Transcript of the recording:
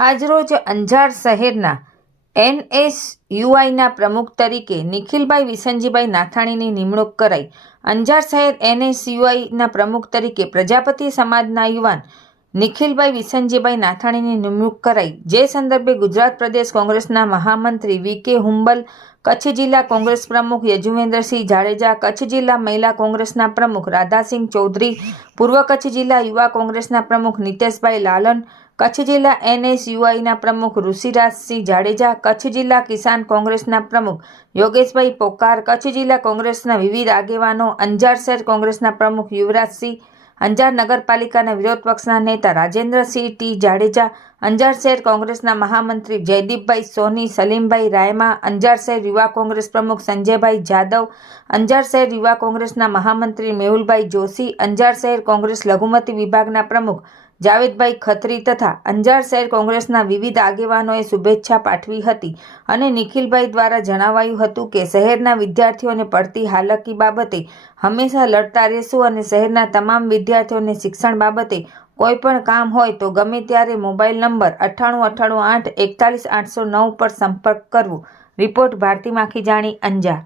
આજરોજ અંજાર શહેરના NSUIના પ્રમુખ તરીકે નિખિલભાઈ વિસનજીભાઈ નાથાણીની નિમણૂક કરાઈ। અંજાર શહેર NSUIના પ્રમુખ તરીકે પ્રજાપતિ સમાજના યુવાન નિખિલભાઈ વિસનજીભાઈ નાથાણીની નિમણૂક કરાઈ। જે સંદર્ભે ગુજરાત પ્રદેશ કોંગ્રેસના મહામંત્રી VK હુંબલ, કચ્છ જિલ્લા કોંગ્રેસ પ્રમુખ યજુવેન્દ્રસિંહ જાડેજા, કચ્છ જિલ્લા મહિલા કોંગ્રેસના પ્રમુખ રાધાસિંહ ચૌધરી, પૂર્વ કચ્છ જિલ્લા યુવા કોંગ્રેસના પ્રમુખ નિતેશભાઈ લાલન, કચ્છ જિલ્લા NSUIના પ્રમુખ ઋષિરાજસિંહ જાડેજા, કચ્છ જિલ્લા કિસાન કોંગ્રેસના પ્રમુખ યોગેશભાઈ પોકાર, કચ્છ જિલ્લા કોંગ્રેસના વિવિધ આગેવાનો, અંજાર શહેર કોંગ્રેસના પ્રમુખ યુવરાજસિંહ, અંજાર નગરપાલિકાના વિરોધ પક્ષના નેતા રાજેન્દ્રસિંહ ટી જાડેજા, અંજાર શહેર કોંગ્રેસના મહામંત્રી જયદીપભાઈ સોની, સલીમભાઈ રાયમા, અંજાર શહેર યુવા કોંગ્રેસ પ્રમુખ સંજયભાઈ જાદવ, અંજાર શહેર યુવા કોંગ્રેસના મહામંત્રી મેહુલભાઈ જોશી, અંજાર શહેર કોંગ્રેસ લઘુમતી વિભાગના પ્રમુખ જાવેદભાઈ ખત્રી તથા અંજાર શહેર કોંગ્રેસના વિવિધ આગેવાનોએ શુભેચ્છા પાઠવી હતી અને નિખિલભાઈ દ્વારા જણાવાયું હતું કે શહેરના વિદ્યાર્થીઓને પડતી હાલકી બાબતે હંમેશા લડતા રહેશું અને શહેરના તમામ વિદ્યાર્થીઓને શિક્ષણ બાબતે કોઈ પણ કામ હોય તો ગમે ત્યારે મોબાઈલ નંબર 9898 41 809 પર સંપર્ક કરવો। રિપોર્ટ ભારતી માખીજાણી, અંજાર।